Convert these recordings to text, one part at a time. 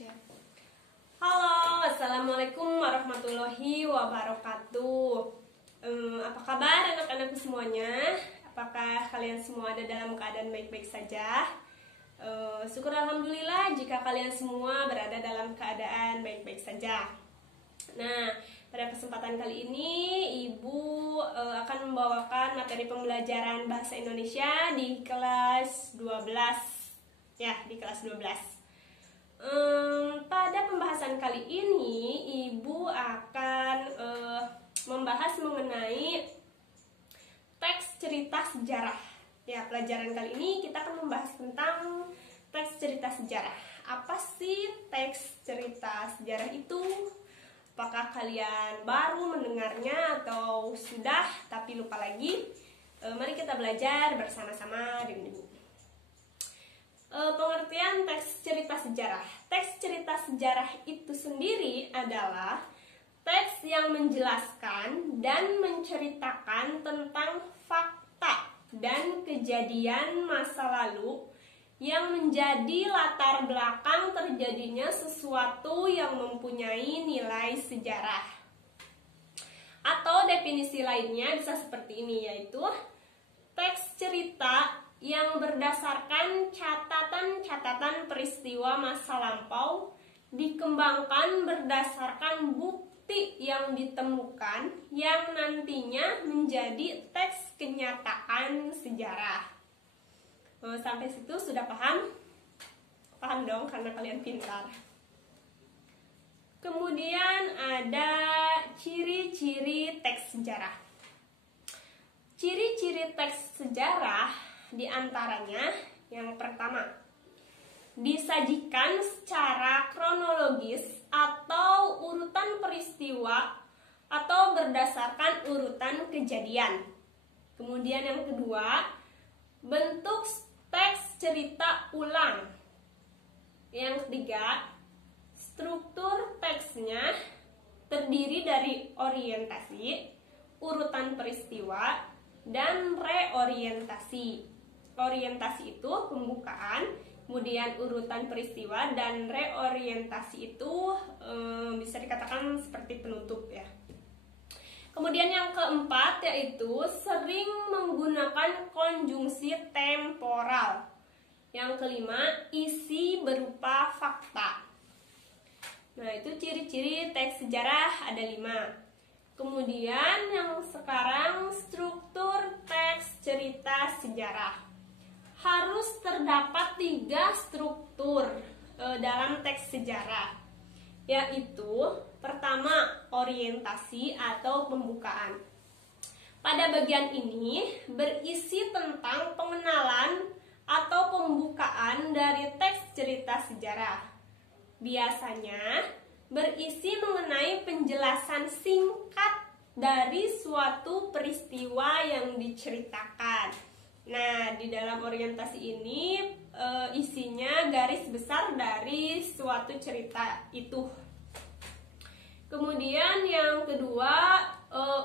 Ya. Halo, assalamualaikum warahmatullahi wabarakatuh. Apa kabar anak-anakku semuanya? Apakah kalian semua ada dalam keadaan baik-baik saja? Syukur alhamdulillah jika kalian semua berada dalam keadaan baik-baik saja. Nah, pada kesempatan kali ini Ibu akan membawakan materi pembelajaran bahasa Indonesia di kelas 12. Ya, di kelas 12. Pada pembahasan kali ini Ibu akan membahas mengenai teks cerita sejarah. Ya, pelajaran kali ini kita akan membahas tentang teks cerita sejarah. Apa sih teks cerita sejarah itu? Apakah kalian baru mendengarnya atau sudah tapi lupa lagi? Mari kita belajar bersama-sama dengan Ibu. Pengertian teks cerita sejarah. Teks cerita sejarah itu sendiri adalah teks yang menjelaskan dan menceritakan tentang fakta dan kejadian masa lalu yang menjadi latar belakang terjadinya sesuatu yang mempunyai nilai sejarah. Atau definisi lainnya bisa seperti ini, yaitu teks cerita yang berdasarkan catatan-catatan peristiwa masa lampau dikembangkan berdasarkan bukti yang ditemukan yang nantinya menjadi teks kenyataan sejarah. Sampai situ sudah paham? Paham dong karena kalian pintar. Kemudian ada ciri-ciri teks sejarah. Ciri-ciri teks sejarah diantaranya yang pertama, disajikan secara kronologis atau urutan peristiwa atau berdasarkan urutan kejadian. Kemudian yang kedua, bentuk teks cerita ulang. Yang ketiga, struktur teksnya terdiri dari orientasi, urutan peristiwa, dan reorientasi. Orientasi itu pembukaan, kemudian urutan peristiwa, dan reorientasi itu bisa dikatakan seperti penutup ya. Kemudian yang keempat yaitu sering menggunakan konjungsi temporal. Yang kelima, isi berupa fakta. Nah, itu ciri-ciri teks sejarah ada 5. Kemudian yang sekarang struktur teks cerita sejarah. Harus terdapat 3 struktur dalam teks sejarah, yaitu pertama, orientasi atau pembukaan. Pada bagian ini berisi tentang pengenalan atau pembukaan dari teks cerita sejarah. Biasanya berisi mengenai penjelasan singkat dari suatu peristiwa yang diceritakan. Nah, di dalam orientasi ini isinya garis besar dari suatu cerita itu. Kemudian yang kedua,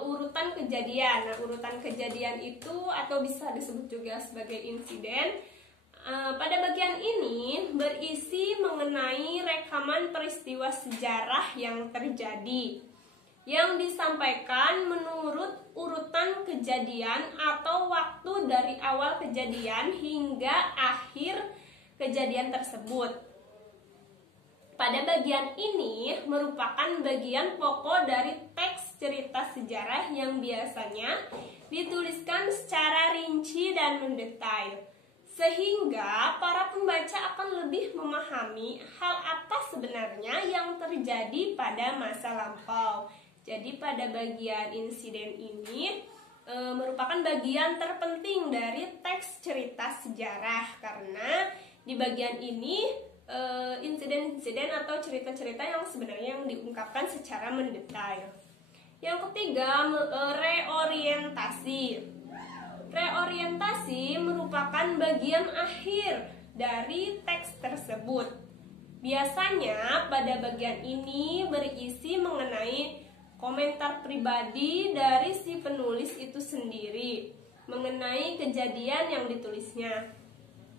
urutan kejadian. Nah, urutan kejadian itu atau bisa disebut juga sebagai insiden. Pada bagian ini berisi mengenai rekaman peristiwa sejarah yang terjadi, yang disampaikan menurut urutan kejadian atau waktu dari awal kejadian hingga akhir kejadian tersebut. Pada bagian ini merupakan bagian pokok dari teks cerita sejarah yang biasanya dituliskan secara rinci dan mendetail, sehingga para pembaca akan lebih memahami hal apa sebenarnya yang terjadi pada masa lampau. Jadi pada bagian insiden ini merupakan bagian terpenting dari teks cerita sejarah, karena di bagian ini insiden-insiden atau cerita-cerita yang sebenarnya yang diungkapkan secara mendetail. Yang ketiga, reorientasi. Reorientasi merupakan bagian akhir dari teks tersebut. Biasanya pada bagian ini berisi mengenai komentar pribadi dari si penulis itu sendiri mengenai kejadian yang ditulisnya.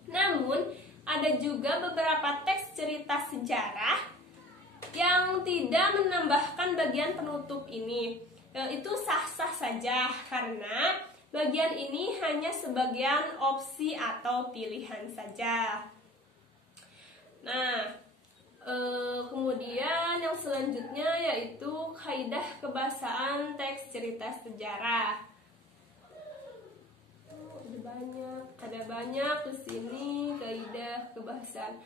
Namun, ada juga beberapa teks cerita sejarah yang tidak menambahkan bagian penutup ini. Itu sah-sah saja karena bagian ini hanya sebagian opsi atau pilihan saja. Nah, kemudian yang selanjutnya yaitu kaidah kebahasaan teks cerita sejarah. Ada banyak di sini kaidah kebahasaan.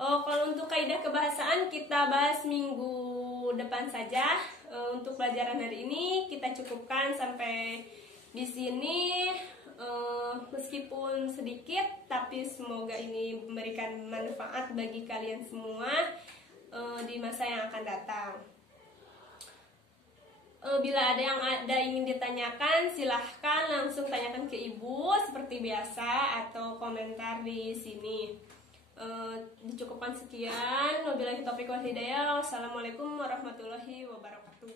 Kalau untuk kaidah kebahasaan kita bahas minggu depan saja. Untuk pelajaran hari ini kita cukupkan sampai di sini. Meskipun sedikit, tapi semoga ini memberikan manfaat bagi kalian semua di masa yang akan datang. Bila ada ingin ditanyakan, silahkan langsung tanyakan ke ibu seperti biasa atau komentar di sini. Dicukupkan sekian. Wabillahi taufiq wal hidayah. Wassalamualaikum warahmatullahi wabarakatuh.